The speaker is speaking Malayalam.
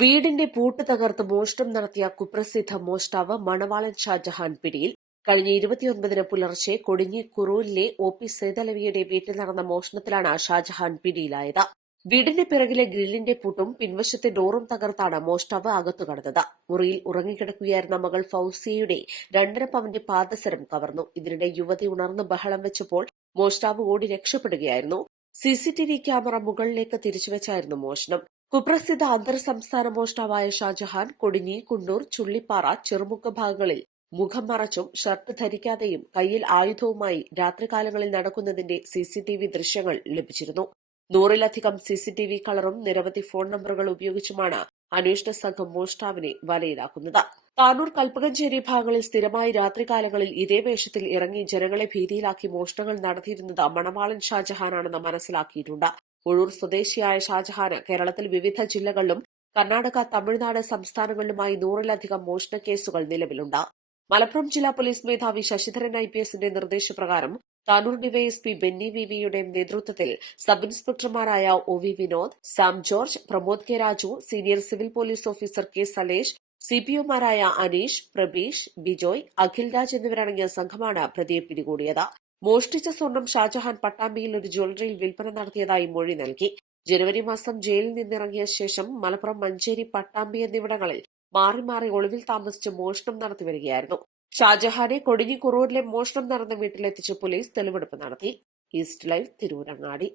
വീടിന്റെ പൂട്ട് തകർത്ത് മോഷ്ടം നടത്തിയ കുപ്രസിദ്ധ മോഷ്ടാവ് മണവാളൻ ഷാജഹാൻ പിടിയിൽ കഴിഞ്ഞ ഇരുപത്തിയൊൻപതിന് പുലർച്ചെ കൊടിഞ്ഞി കുറൂലിലെ ഒ പി സേതലവിയുടെ വീട്ടിൽ നടന്ന മോഷണത്തിലാണ് ഷാജഹാൻ പിടിയിലായത്. വീടിന്റെ പിറകിലെ ഗ്രില്ലിന്റെ പൂട്ടും പിൻവശത്തെ ഡോറും തകർത്താണ് മോഷ്ടാവ് അകത്തു കടന്നത്. മുറിയിൽ ഉറങ്ങിക്കിടക്കുകയായിരുന്ന മകൾ ഫൌസിയയുടെ രണ്ടര പവന്റെ പാദസരം കവർന്നു. ഇതിനിടെ യുവതി ഉണർന്ന് ബഹളം വെച്ചപ്പോൾ മോഷ്ടാവ് ഓടി രക്ഷപ്പെടുകയായിരുന്നു. സിസിടിവി ക്യാമറ മുകളിലേക്ക് തിരിച്ചുവച്ചായിരുന്നു മോഷണം. കുപ്രസിദ്ധ അന്തർ സംസ്ഥാന മോഷ്ടാവായ ഷാജഹാൻ കൊടിഞ്ഞി കുണ്ടൂർ ചുള്ളിപ്പാറ ചെറുമുക്ക് ഭാഗങ്ങളിൽ മുഖം മറച്ചും ഷർട്ട് ധരിക്കാതെയും കയ്യിൽ ആയുധവുമായി രാത്രികാലങ്ങളിൽ നടക്കുന്നതിന്റെ സിസിടിവി ദൃശ്യങ്ങൾ ലഭിച്ചിരുന്നു. നൂറിലധികം സിസിടിവി കളറും നിരവധി ഫോൺ നമ്പറുകൾ ഉപയോഗിച്ചുമാണ് അന്വേഷണ സംഘം മോഷ്ടാവിനെ വലയിലാക്കുന്നത്. താനൂർ കൽപ്പകഞ്ചേരി ഭാഗങ്ങളിൽ സ്ഥിരമായി രാത്രികാലങ്ങളിൽ ഇതേ വേഷത്തിൽ ഇറങ്ങി ജനങ്ങളെ ഭീതിയിലാക്കി മോഷണങ്ങൾ നടത്തിയിരുന്നത് മണവാളൻ ഷാജഹാനാണെന്ന് മനസ്സിലാക്കിയിട്ടുണ്ട്. ഉഴൂർ സ്വദേശിയായ ഷാജഹാന് കേരളത്തിൽ വിവിധ ജില്ലകളിലും കർണാടക തമിഴ്നാട് സംസ്ഥാനങ്ങളിലുമായി നൂറിലധികം മോഷണ കേസുകൾ നിലവിലുണ്ട്. മലപ്പുറം ജില്ലാ പോലീസ് മേധാവി ശശിധരൻ ഐ പി എസിന്റെ നിർദ്ദേശപ്രകാരം താനൂർ ഡിവൈഎസ്പി ബെന്നി വി വിയുടെ നേതൃത്വത്തിൽ sub ഇൻസ്പെക്ടർമാരായ O V Vinod Sam George Pramod K Raju senior civil police officer K Salesh C P ഒമാരായ Aneesh Prabeesh Bijoy Akhil Raj എന്നിവരടങ്ങിയ സംഘമാണ് പ്രതിയെ പിടികൂടിയത്. മോഷ്ടിച്ച സ്വർണം ഷാജഹാൻ പട്ടാമ്പിയിൽ ഒരു ജ്വല്ലറിയിൽ വിൽപ്പന നടത്തിയതായി മൊഴി നൽകി. ജനുവരി മാസം ജയിലിൽ നിന്നിറങ്ങിയ ശേഷം മലപ്പുറം മഞ്ചേരി പട്ടാമ്പി എന്നിവിടങ്ങളിൽ മാറി മാറി ഒളിവിൽ താമസിച്ച് മോഷണം നടത്തിവരികയായിരുന്നു ഷാജഹാനെ കൊടിഞ്ഞിക്കുറൂരിലെ മോഷണം നടന്ന വീട്ടിലെത്തിച്ച് പോലീസ് തെളിവെടുപ്പ് നടത്തി. East life Tirurangadi.